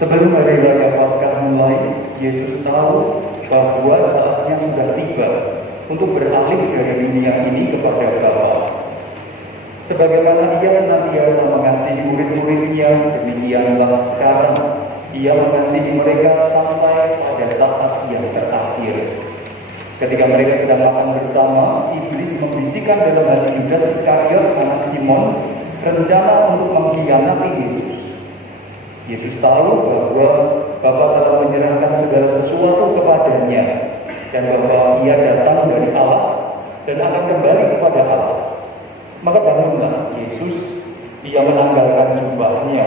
Sebelum hari raya Paskah mulai, Yesus tahu bahwa saatnya sudah tiba untuk beralih dari dunia ini kepada Bapa. Sebagaimana Ia senantiasa mengasihi murid-muridnya, demikianlah sekarang Ia mengasihi mereka sampai pada saat yang terakhir. Ketika mereka sedang makan bersama, iblis membisikkan dalam hati Yudas Iskariot, anak Simon, rencana untuk mengkhianati Yesus. Yesus tahu bahwa Bapa telah menyerahkan segala sesuatu kepadanya dan bahwa Ia datang dari Allah dan akan kembali kepada Allah. Maka bangunlah Yesus. Ia menanggalkan jubahnya,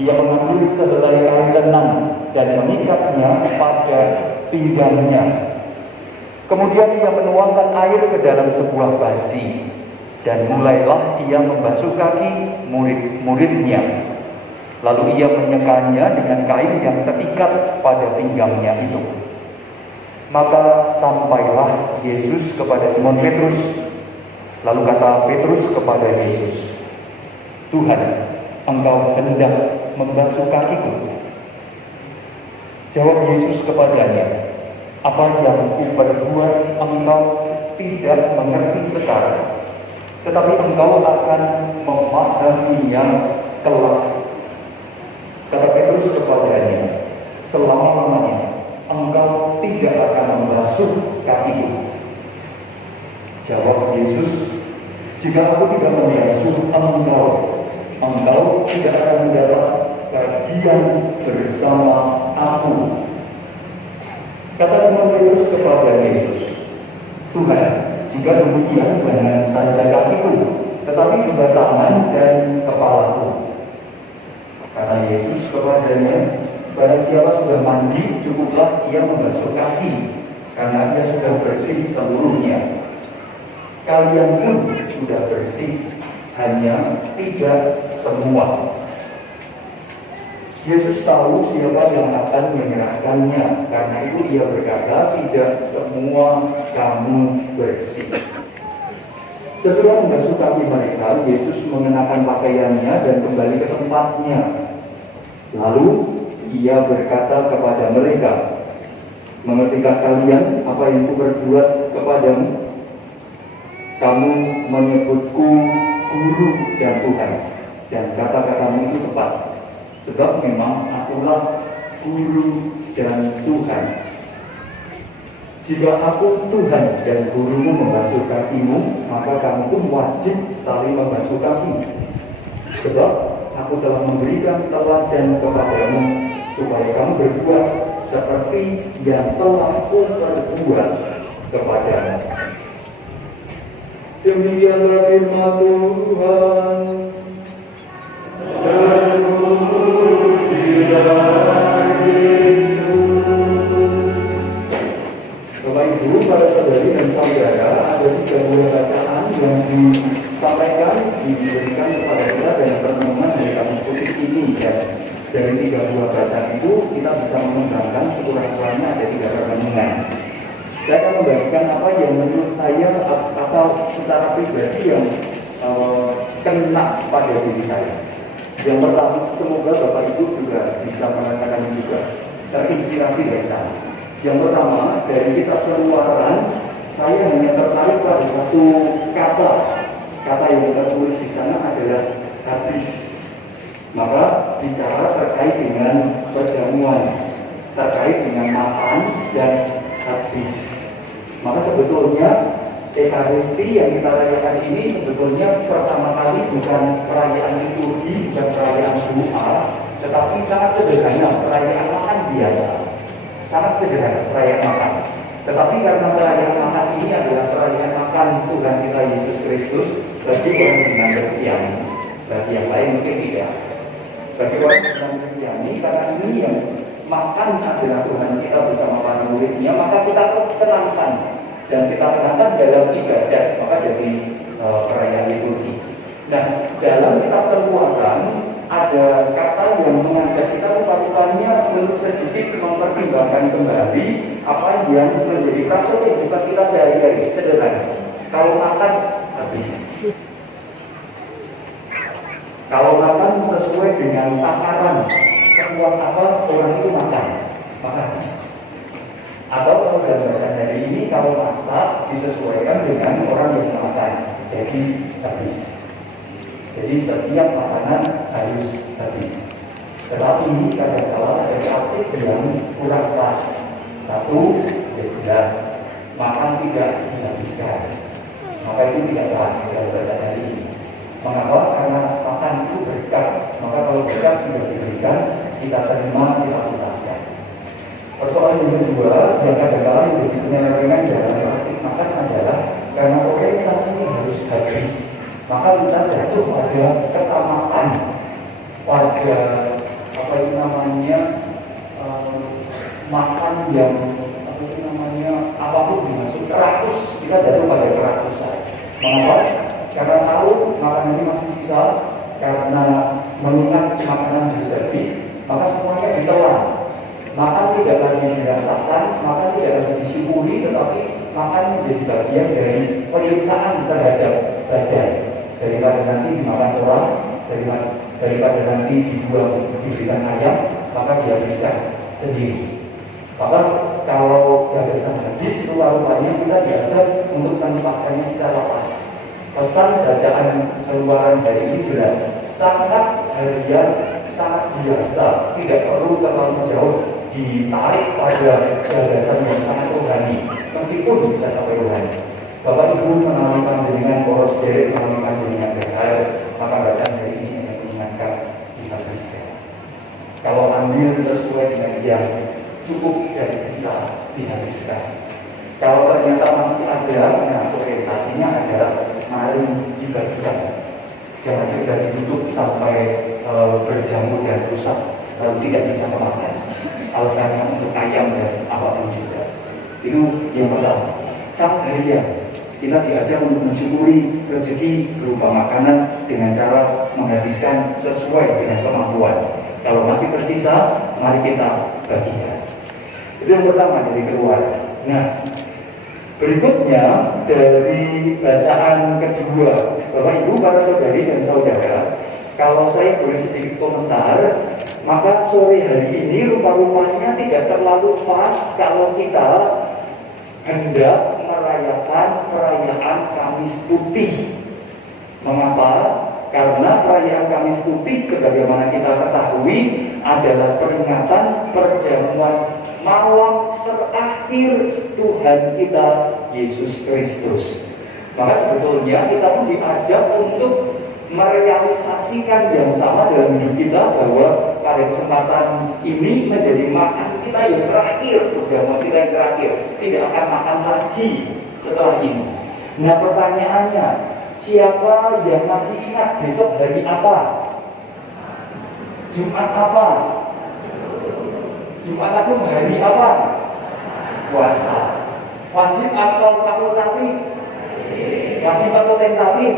Ia mengambil sehelai kain lenan dan mengikatnya pada pinggangnya. Kemudian Ia menuangkan air ke dalam sebuah basi dan mulailah Ia membasuh kaki murid-muridnya. Lalu Ia menyekanya dengan kain yang terikat pada pinggangnya itu. Maka sampailah Yesus kepada Simon Petrus. Lalu kata Petrus kepada Yesus, "Tuhan, Engkau hendak membasuh kakiku?" Jawab Yesus kepadanya, "Apa yang kuperbuat engkau tidak mengerti sekarang, tetapi engkau akan memahaminya kelak." Kata Petrus kepadanya, "Selama-lamanya engkau tidak akan membasuh kakiku." Jawab Yesus, "Jika aku tidak membasuh engkau tidak akan mendapat bagian bersama aku." Kata Simon Petrus kepada Yesus, "Tuhan, jika demikian jangan saja kakiku, tetapi juga tangan dan kepalaku." Kata Yesus kepadanya, "Barang siapa sudah mandi, cukuplah ia membasuh kaki, karena ia sudah bersih seluruhnya. Kalian pun sudah bersih, hanya tidak semua." Yesus tahu siapa yang akan menyerahkannya, karena itu Ia berkata, "Tidak semua kamu bersih." Setelah membasuh kaki mereka, Yesus mengenakan pakaiannya dan kembali ke tempatnya. Lalu Ia berkata kepada mereka, "Mengertikah kalian apa yang kuperbuat kepadamu? Kamu menyebutku guru dan Tuhan, dan kata-katamu itu tepat, sebab memang akulah guru dan Tuhan. Jika aku Tuhan dan gurumu membasuh kakimu, maka kamu pun wajib saling membasuh kaki. Sebab aku telah memberikan teladan kepadamu, supaya kamu berbuat seperti yang telah kuperbuat kepadamu." Demikianlah firman Tuhan. Bapak Ibu, para saudari dan saudara, ada 3 buah bacaan yang disampaikan, diberikan kepada kita dalam pertemuan dari Kamis Putih ini. Dan dari 3 buah bacaan itu kita bisa mengembangkan sekurang-kurangnya ada 3 pertemuan. Saya akan membagikan apa yang menurut saya atau secara pribadi yang kena pada diri saya. Yang pertama, semoga Bapak Ibu juga bisa merasakan juga terinspirasi dari saya. Yang pertama, dari kitab Keluaran, saya hanya tertarik pada satu kata yang kita tulis di sana adalah habis. Maka bicara terkait dengan perjamuan, terkait dengan makan dan habis. Maka sebetulnya Ekaristi yang kita rayakan ini sebetulnya pertama kali bukan perayaan liturgi, bukan perayaan doa, tetapi sangat sederhana, perayaan makan biasa. Sangat sederhana perayaan makan. Tetapi karena perayaan makan ini adalah perayaan makan Tuhan kita Yesus Kristus, bagi orang dengan Kristiani, bagi yang lain mungkin tidak. Bagi orang dengan Kristiani, karena ini yang makan adalah Tuhan kita bersama para muridnya, maka kita tenangkan dan kita tenangkan dalam ibadah, maka jadi perayaan liturgi. Nah, dalam kitab Keluaran ada kata yang mengajak kita rupa-rupanya untuk sedikit mempertimbangkan kembali apa yang menjadi praktek kehidupan kita sehari-hari. Sederhana, kalau makan habis. Kalau makan sesuai dengan takaran sekuat apa orang itu makan, maka habis. Atau kalau dalam bahasa hari ini kalau masak disesuaikan dengan orang yang makan, jadi habis. Jadi setiap makanan harus habis. Tetapi kadang-kadang ada praktik yang kurang pas. Satu, ya jelas, makan tidak dihabiskan. Maka itu tidak pas dalam bahasa hari ini. Mengapa? Karena makan itu berkat. Maka kalau berkat sudah diberikan, kita terima, kita tuntaskan. Persoalan yang kedua, yang kadang-kadang menjadi penyelewengan dalam praktik makan adalah karena orientasinya harus habis, maka kita jatuh pada ketamakan, pada apa itu namanya makan yang apa itu namanya apapun dimasuk kerakus, kita jatuh pada keratusan. Mengapa? Karena tahu makanan ini masih sisa, karena mengingat makanan harus habis, maka semuanya ditelan. Makan tidak lagi dirasakan, makan tidak lagi disyukuri, tetapi makan menjadi bagian dari pemeriksaan terhadap badan. Daripada nanti dimakan orang, daripada nanti dibuang diberikan ayam, maka dihabiskan sendiri. Maka kalau gagasan habis, rupanya kita diajak untuk menempatkannya secara pas. Pesan bacaan keluaran dari ini jelas, sangat harian, sangat biasa, tidak perlu terlalu jauh ditarik pada gagasan yang sangat rohani, meskipun bisa sampai rohani. Bapak Ibu mengalami panjenengan poros derek, mengalami panjenengan berkar, maka bacaan hari ini hanya mengingatkan dihabiskan. Kalau ambil sesuai dengan yang cukup dan bisa dihabiskan. Kalau ternyata masih ada, nah orientasinya adalah mari dibagikan. Jangan sekedar ditutup sampai berjamur dan rusak, lalu tidak bisa memakan. Alasannya untuk ayam dan apapun juga. Itu yang pertama. Sang harian, kita diajak untuk mensyukuri rezeki berupa makanan dengan cara menghabiskan sesuai dengan kemampuan. Kalau masih tersisa, mari kita bagikan. Itu yang pertama dari keluarga. Nah, berikutnya dari bacaan kedua, Bapak Ibu, para saudari dan saudara, kalau saya boleh sedikit komentar, maka sore hari ini rupa-rupanya tidak terlalu pas kalau kita hendak merayakan perayaan Kamis Putih. Mengapa? Karena perayaan Kamis Putih sebagaimana kita ketahui adalah peringatan perjamuan malam terakhir Tuhan kita Yesus Kristus. Maka sebetulnya kita pun diajak untuk merealisasikan yang sama dalam hidup kita, bahwa pada kesempatan ini menjadi makan kita yang terakhir, perjamuan kita yang terakhir, tidak akan makan lagi setelah ini. Nah, pertanyaannya, siapa yang masih ingat besok hari apa? Jumat apa? Jumat Agung hari apa? Puasa. Wajib atau fakultatif? Wajib atau tentatif?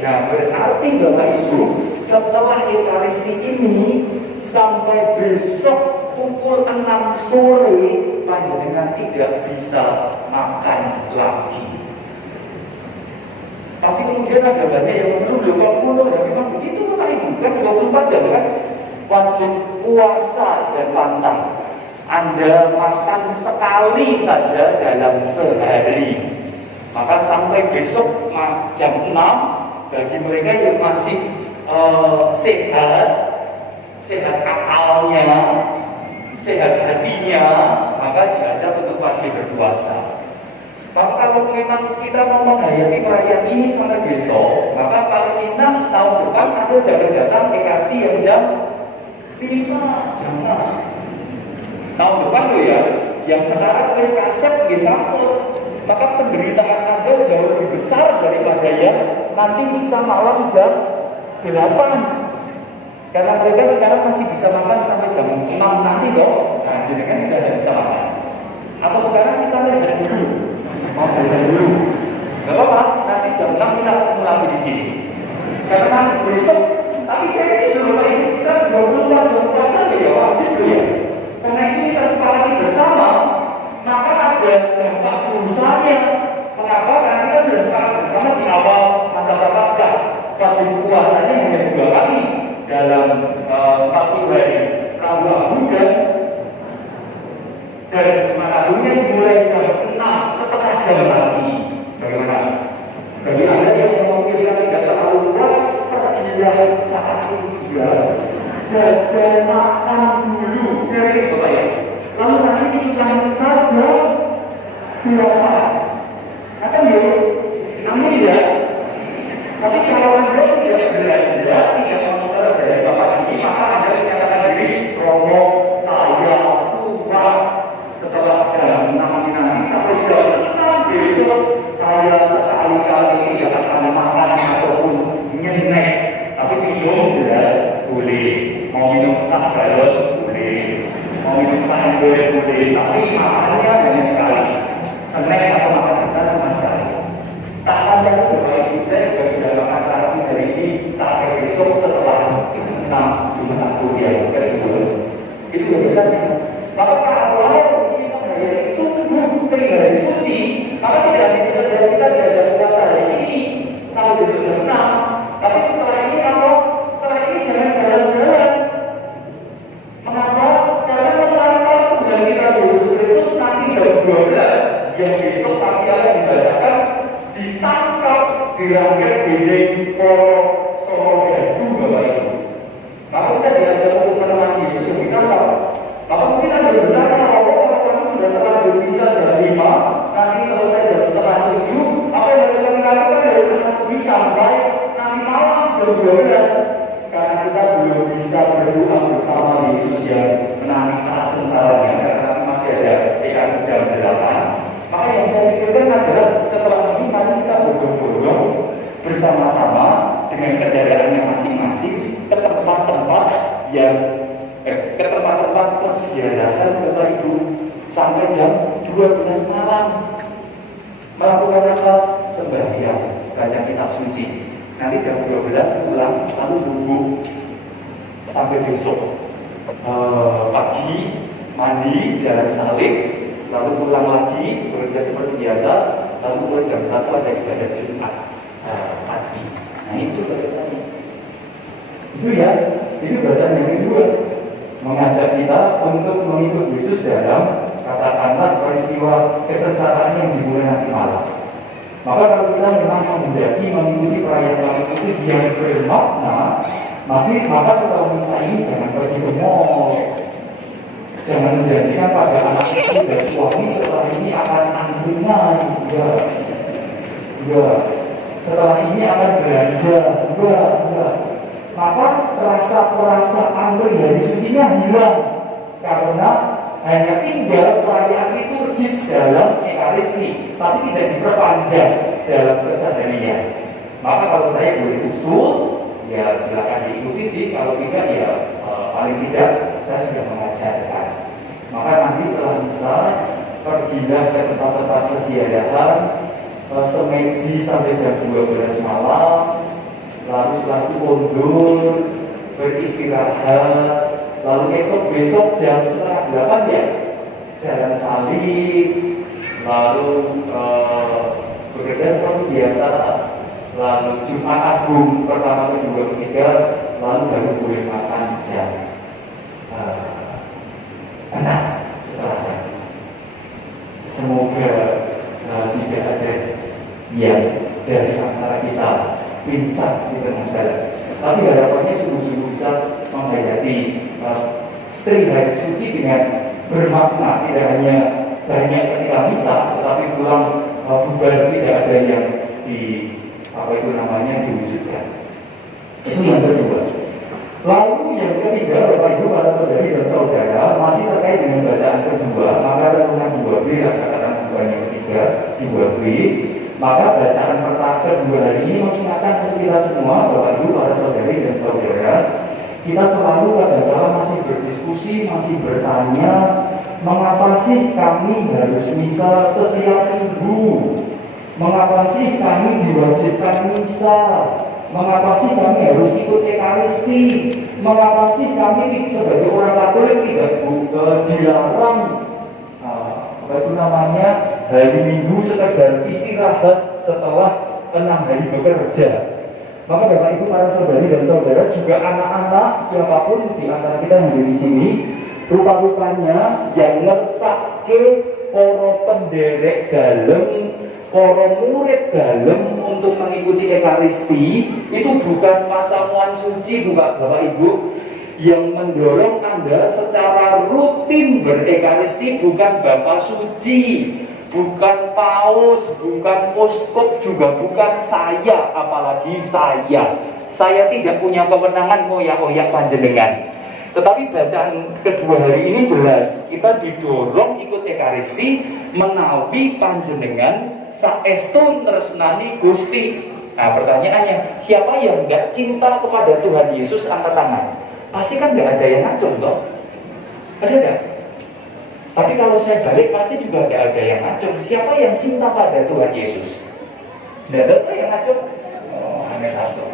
Nah, berarti Bapak Ibu, setelah Ekaristi ini sampai besok pukul 6 sore panjenengan tidak bisa makan lagi. Pasti kemudian ada banyak yang menurut ya memang begitu Bapak Ibu, kan 24 jam kan? Wajib puasa dan pantang. Anda makan sekali saja dalam sehari, maka sampai besok jam 6, bagi mereka yang masih sehat akalnya, sehat hatinya, maka diajak untuk wajib berpuasa. Maka kalau memang kita mau menghayati perayaan ini sampai besok, maka paling tidak tahun depan ada jangan datang Ekaristi yang jam 5, jangan. Tahun depan loh ya, yang sekarang wis kaset nggih sambut. Maka penderitaan Anda jauh lebih besar daripada yang nanti bisa malam jam 8. Karena mereka sekarang masih bisa makan sampai jam 6 nanti toh. Nah, jadi kan sudah tidak bisa makan. Atau sekarang kita lihat dulu. Mau belajar dulu. Gak apa-apa, nanti jam 6 kita ketemu lagi di sini. Karena besok, tapi saya disuruh ini kita 24 jam puasa ya, wajib ya. Karena ini kita sepakati bersama, maka ada dampak burusanya. Mengapa? Karena kita sudah sepakat bersama di awal masa Prapaskah. Wajib puasanya hanya 2 kali dalam 40 hari Rabu Abu dan Jumat Agungnya dimulai jam 6 setengah jam lagi. Bagaimana? Bagi Anda yang mungkin tidak terlalu puas, pergilah saat itu juga dan makan dulu dari itu ya. Lalu nanti ikan saja berapa? Akan yuk, namun tidak. Tapi kalau Anda tidak belanja, tidak mengutar dari Bapak ini, maka Anda menyatakan diri romo saya tua setelah jam 6 nanti sampai jam 6 besok saya sekali-kali tidak akan makan ataupun nyenek. Tapi minum jelas boleh, mau minum tak galon boleh, mau minum tak boleh, tapi makannya hanya sekali. Snack atau makan besar masalah. Tak panjang itu baik saya juga tidak makan terapi dari ini sampai besok setelah 6 Jumat kuliah kedua. Itu yang biasanya. Maka kalau ini dari subuh dari suci, maka tidak bisa kita diajak puasa hari ini sampai besok jam 6. Tapi setelah ini jangan jalan-jalan. Mengapa? Karena melanggar Tuhan kita Yesus Kristus nanti jam 12 yang besok pasti akan dibacakan ditangkap dirangkap dinding poro Solo Gadu Bapak Ibu. Maka kita diajak untuk menemani Yesus yang ditangkap. Maka mungkin ada benar kalau orang sudah terlanjur bisa jam 5, nanti selesai jam setengah 7, apa yang harus kami lakukan dari setengah 7 sampai nanti malam jam 12, karena kita belum bisa berdoa bersama Yesus yang menangis saat sengsaranya, karena masih ada ikan sedang 8. Maka yang saya pikirkan adalah setelah ini mari kita berbondong-bondong bersama-sama dengan kendaraannya masing-masing ke tempat-tempat yang ke tempat-tempat persiapan Bapak Ibu sampai jam 12 malam. Melakukan apa? Sembahyang, baca kitab suci. Nanti jam 12 pulang, lalu bubuk sampai besok pagi mandi, jalan salib, lalu pulang lagi bekerja seperti biasa, lalu mulai jam 1 ada ibadah Jumat pagi. Nah itu batasannya. Itu ya, itu batasan yang kedua, mengajak kita untuk mengikut Yesus dalam katakanlah peristiwa kesengsaraan yang dimulai nanti malam. Maka kalau kita memang mengikuti perayaan Kamis itu yang bermakna, maka setelah misa ini jangan pergi ke mall, jangan menjanjikan pada anak istri dan suami setelah ini akan angkringan, setelah ini akan belanja, maka rasa angkring dari sucinya hilang karena hanya tinggal perayaan liturgis dalam Ekaristi, tapi tidak diperpanjang dalam keseharian. Maka kalau saya boleh usul, ya silakan diikuti sih. Kalau tidak, ya paling tidak saya sudah mengajarkan. Maka nanti setelah misa, pergilah ke tempat-tempat persiapan, semedi sampai jam 12 malam, lalu setelah itu mundur, beristirahat. Lalu besok jam setengah 8 ya jalan salib, lalu bekerja seperti biasa, lalu Jumat Agung pertama, kedua, ketiga, lalu baru boleh makan jam 6 setelah jam. Semoga tidak ada yang dari antara kita pingsan di tengah jalan. Tapi harapannya sungguh-sungguh bisa menghayati Trihari Suci dengan bermakna, tidak hanya banyak ketika misa, tetapi pulang bubar tidak ada yang diwujudkan. Itu yang kedua. Lalu yang ketiga, Bapak Ibu, para saudari dan saudara, masih terkait dengan bacaan kedua, maka renungan 2B, katakan bukan yang ketiga, 2B. Maka bacaan pertama kedua hari ini mengingatkan kita semua, Bapak Ibu, para saudari dan saudara, kita selalu kadang-kadang masih berdiskusi, masih bertanya, mengapa sih kami harus misa setiap minggu? Mengapa sih kami diwajibkan misa? Mengapa sih kami harus ikut Ekaristi? Mengapa sih kami sebagai orang Katolik tidak dilarang hari Minggu sekedar istirahat setelah 6 hari bekerja? Maka Bapak Ibu para saudari dan saudara, juga anak-anak siapapun di antara kita yang di sini, rupa-rupanya yang ngersake para penderek dalem, para murid dalem untuk mengikuti Ekaristi itu bukan pasamuan suci, bukan Bapak Ibu. Yang mendorong Anda secara rutin berekaristi bukan Bapak Suci, bukan paus, bukan uskup, juga bukan saya, apalagi saya. Saya tidak punya kewenangan ngoyak-ngoyak panjenengan. Tetapi bacaan kedua hari ini jelas, kita didorong ikut ekaristi menawi panjenengan saestu tresnani Gusti. Nah pertanyaannya, siapa yang nggak cinta kepada Tuhan Yesus angkat tangan? Pasti kan nggak ada yang ngacung toh? Ada nggak? Tapi kalau saya balik pasti juga nggak ada yang ngacung. Siapa yang cinta pada Tuhan Yesus? Nggak ada yang ngacung? Oh, hanya satu.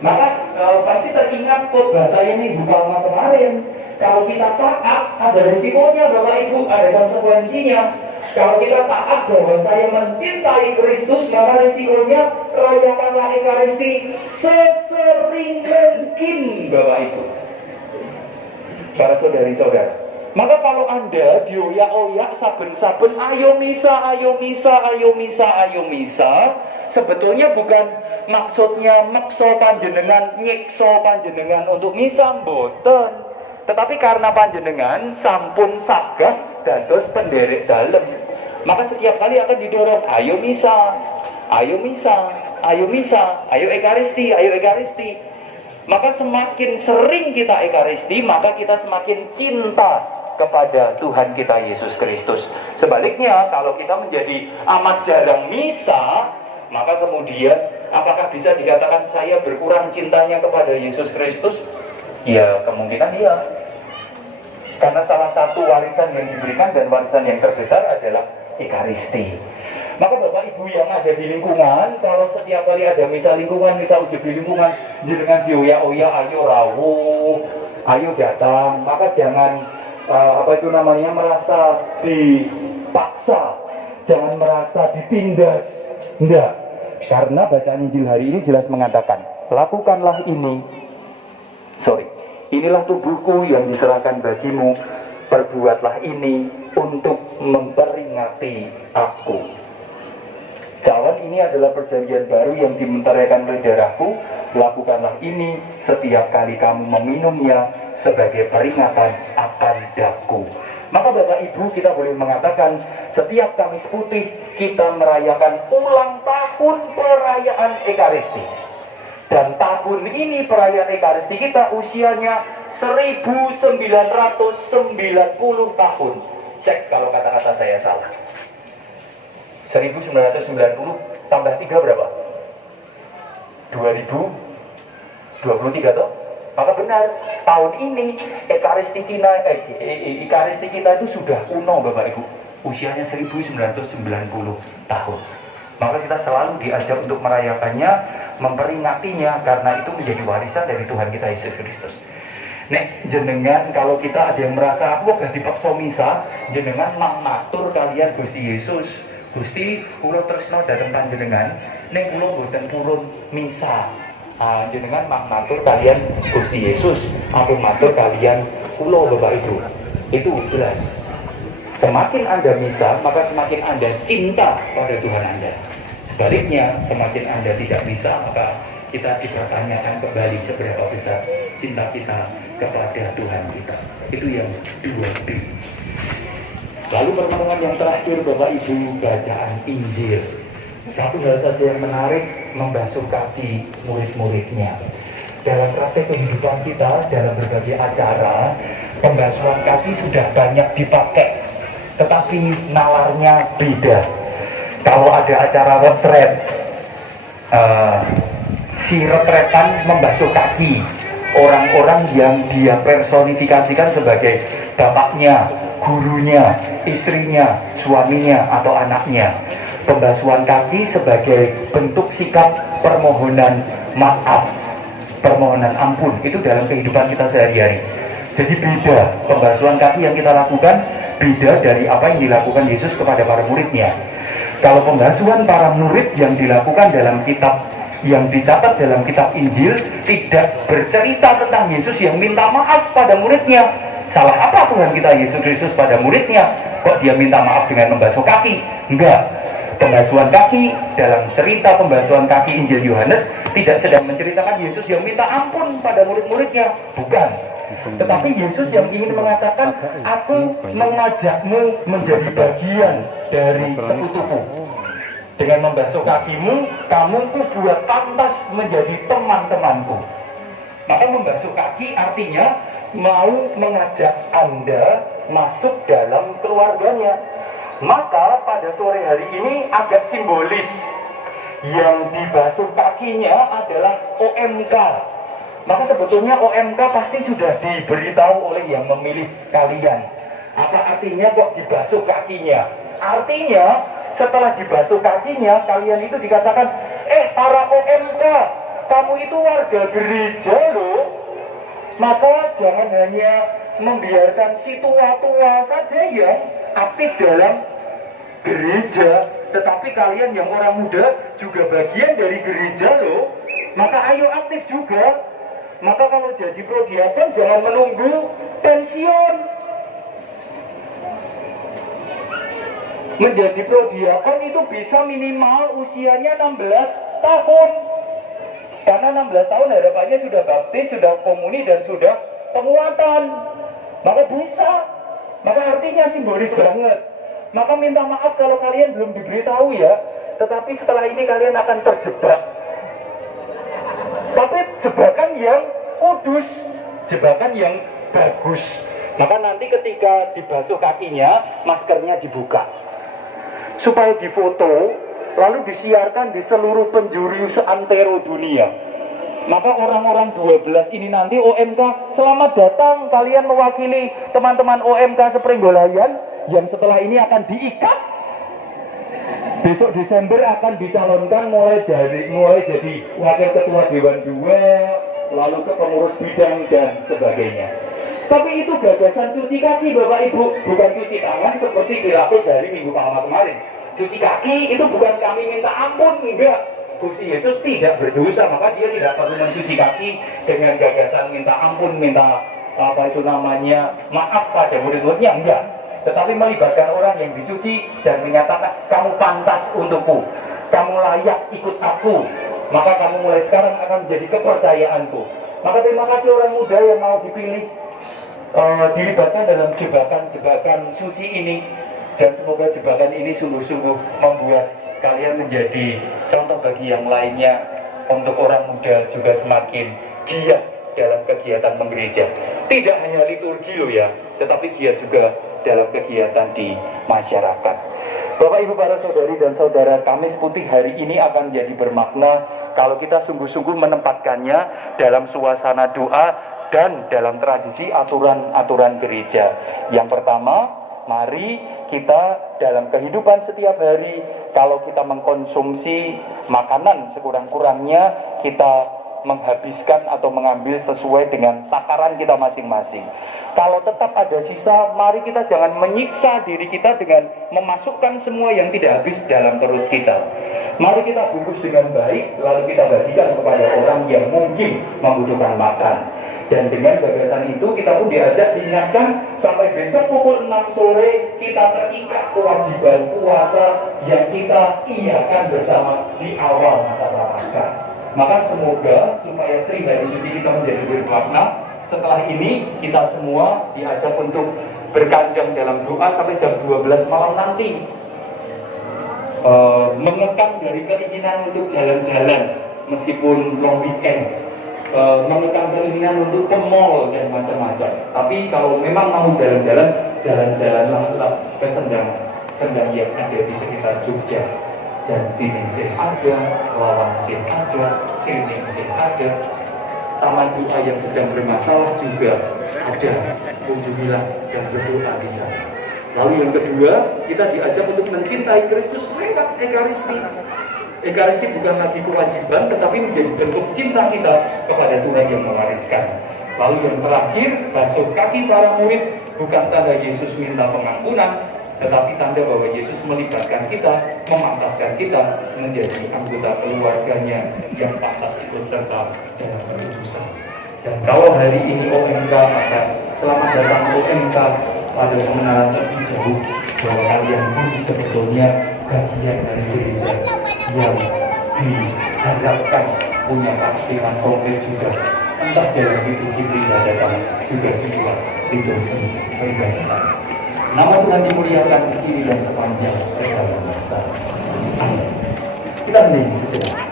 Maka pasti teringat khotbah saya minggu pertama kemarin. Kalau kita taat, ada risikonya Bapak Ibu, ada konsekuensinya. Kalau kita taat bahwa saya mencintai Kristus, maka risikonya rayakanlah Ekaristi sesering mungkin Bapak Ibu. Para saudari-saudara, maka kalau Anda dioyak-oyak saben-saben ayo misa, ayo misa, ayo misa, ayo misa, sebetulnya bukan maksudnya makso panjenengan, nyikso panjenengan untuk misa, mboten. Tetapi karena panjenengan sampun sagah dados penderek dalem, maka setiap kali akan didorong, ayo misa, ayo misa, ayo misa, ayo ekaristi, ayo ekaristi. Maka semakin sering kita ekaristi, maka kita semakin cinta kepada Tuhan kita Yesus Kristus. Sebaliknya, kalau kita menjadi amat jarang misa, maka kemudian apakah bisa dikatakan saya berkurang cintanya kepada Yesus Kristus? Ya, kemungkinan iya. Karena salah satu warisan yang diberikan dan warisan yang terbesar adalah Ekaristi. Maka Bapak Ibu yang ada di lingkungan, kalau setiap kali ada misa lingkungan, misa uji di lingkungan, dengan dioyak-oyak, ayo rawuh, ayo datang, maka jangan merasa dipaksa, jangan merasa ditindas. Enggak. Karena bacaan Injil hari ini jelas mengatakan, lakukanlah ini. Inilah tubuhku yang diserahkan bagimu, perbuatlah ini untuk memperingati aku. Cawan ini adalah perjanjian baru yang dimenteraikan oleh darahku. Lakukanlah ini setiap kali kamu meminumnya sebagai peringatan akan daku. Maka Bapak Ibu, kita boleh mengatakan setiap Kamis Putih kita merayakan ulang tahun perayaan Ekaristi. Dan tahun ini perayaan Ekaristi kita usianya 1990 tahun. Cek kalau kata-kata saya salah. 1990 tambah 3 berapa? 2023 toh? Maka benar, tahun ini Ekaristi kita itu sudah kuno Bapak Ibu. Usianya 1990 tahun. Maka kita selalu diajak untuk merayakannya, memperingatinya, karena itu menjadi warisan dari Tuhan kita Yesus Kristus. Nek jenengan kalau kita ada yang merasa aku gak dipaksa misa, jenengan matur kalian Gusti Yesus. Gusti, kula tresno dhateng panjenengan, ning kula boten purun misa. Jenengan matur kalian Gusti Yesus, aku matur kalian kula Bapak Ibu. Itu jelas. Semakin Anda misa, maka semakin Anda cinta pada Tuhan Anda. Sebaliknya, semakin Anda tidak misa, maka kita dipertanyakan kembali seberapa besar cinta kita kepada Tuhan kita. Itu yang 2B. Lalu pertemuan yang terakhir Bapak Ibu, bacaan Injil. Satu hal saja yang menarik, membasuh kaki murid-muridnya. Dalam praktek kehidupan kita, dalam berbagai acara, pembasuhan kaki sudah banyak dipakai, tetapi nalarnya beda. Kalau ada acara retret, si retretan membasuh kaki orang-orang yang dia personifikasikan sebagai bapaknya, gurunya, istrinya, suaminya, atau anaknya. Pembasuhan kaki sebagai bentuk sikap permohonan maaf, permohonan ampun. Itu dalam kehidupan kita sehari-hari. Jadi beda pembasuhan kaki yang kita lakukan, beda dari apa yang dilakukan Yesus kepada para muridnya. Kalau pembasuhan para murid yang dilakukan dalam kitab yang dicatat dalam kitab Injil tidak bercerita tentang Yesus yang minta maaf pada muridnya. Salah apa Tuhan kita Yesus Kristus pada muridnya? Kok dia minta maaf dengan membasuh kaki? Enggak. Pembasuhan kaki dalam cerita pembasuhan kaki Injil Yohanes tidak sedang menceritakan Yesus yang minta ampun pada murid-muridnya. Bukan. Tetapi Yesus yang ingin mengatakan, aku mengajakmu menjadi bagian dari sekutuku. Dengan membasuh kakimu, kamu ku buat pantas menjadi teman-temanku. Maka membasuh kaki artinya mau mengajak Anda masuk dalam keluarganya. Maka pada sore hari ini agak simbolis. Yang dibasuh kakinya adalah OMK. Maka sebetulnya OMK pasti sudah diberitahu oleh yang memilih kalian. Apa artinya kok dibasuh kakinya? Artinya setelah dibasuh kakinya, kalian itu dikatakan, para OMK, kamu itu warga gereja loh. Maka jangan hanya membiarkan si tua-tua saja yang aktif dalam gereja, tetapi kalian yang orang muda juga bagian dari gereja loh. Maka ayo aktif juga. Maka kalau jadi prodiakon jangan menunggu pensiun. Menjadi prodiakon itu bisa minimal usianya 16 tahun. Karena 16 tahun harapannya sudah baptis, sudah komuni, dan sudah penguatan. Maka bisa. Maka artinya simbolis banget. Maka minta maaf kalau kalian belum diberitahu ya. Tetapi setelah ini kalian akan terjebak. Tapi jebakan yang kudus, jebakan yang bagus. Maka nanti ketika dibasuh kakinya, maskernya dibuka supaya difoto, lalu disiarkan di seluruh penjuru seantero dunia. Maka orang-orang 12 ini nanti OMK, selamat datang kalian mewakili teman-teman OMK Seprenggolayan yang setelah ini akan diikat. Besok Desember akan dicalonkan mulai jadi wakil ketua Dewan 2, lalu ke pengurus bidang dan sebagainya. Tapi itu gagasan cuci kaki Bapak Ibu, bukan cuci tangan seperti dilakukan dari Minggu Palma kemarin. Cuci kaki itu bukan kami minta ampun, enggak. Gusti Yesus tidak berdosa, maka dia tidak perlu mencuci kaki dengan gagasan minta ampun, minta maaf pada murid-muridnya, enggak. Tetapi melibatkan orang yang dicuci dan menyatakan kamu pantas untukku, kamu layak ikut aku, maka kamu mulai sekarang akan menjadi kepercayaanku. Maka terima kasih orang muda yang mau dipilih, dilibatkan dalam jebakan-jebakan suci ini, dan semoga jebakan ini sungguh-sungguh membuat kalian menjadi contoh bagi yang lainnya, untuk orang muda juga semakin giat dalam kegiatan menggereja. Tidak hanya liturgi loh ya, tetapi giat juga dalam kegiatan di masyarakat. Bapak Ibu para saudari dan saudara, Kamis Putih hari ini akan jadi bermakna kalau kita sungguh-sungguh menempatkannya dalam suasana doa dan dalam tradisi aturan-aturan gereja. Yang pertama, mari kita dalam kehidupan setiap hari, kalau kita mengkonsumsi makanan sekurang-kurangnya, kita menghabiskan atau mengambil sesuai dengan takaran kita masing-masing. Kalau tetap ada sisa, mari kita jangan menyiksa diri kita dengan memasukkan semua yang tidak habis dalam perut kita. Mari kita bungkus dengan baik, lalu kita bagikan kepada orang yang mungkin membutuhkan makan. Dan dengan gagasan itu kita pun diajak, diingatkan sampai besok pukul 6 sore kita terikat kewajiban puasa yang kita iakan bersama di awal masa Prapaskah. Maka semoga supaya pribadi suci kita menjadi bermakna. Setelah ini kita semua diajak untuk berkanjang dalam doa sampai jam 12 malam nanti. Mengekang dari keinginan untuk jalan-jalan meskipun long weekend, mengekang keinginan untuk ke mall dan macam-macam. Tapi kalau memang mau jalan-jalan, jalan-jalanlah ke sendang yang ada di sekitar Jogja. Jantiningsih ada, Lawangsih ada, Sirningsih ada, taman doa yang sedang bermasalah juga ada. Kunjungilah dan berdoa di sana. Lalu yang kedua, kita diajak untuk mencintai Kristus lewat Ekaristi. Ekaristi bukan lagi kewajiban, tetapi menjadi bentuk cinta kita kepada Tuhan yang mewariskan. Lalu yang terakhir, basuh kaki para murid bukan tanda Yesus minta pengampunan, tetapi tanda bahwa Yesus melibatkan kita, memantaskan kita menjadi anggota keluarganya yang pantas ikut serta dalam perutusan. Dan kalau hari ini OMK, maka selamat datang OMK pada pengenalan lebih jauh bahwa kalian ini sebetulnya bagian dari gereja yang diharapkan punya keaktifan konkret juga, entah dalam liturgi peribadatan juga di luar liturgi peribadatan. Nama Tuhan dimuliakan di kiri dan sepanjang segala masa. Amin. Kita menyanyi sejenak.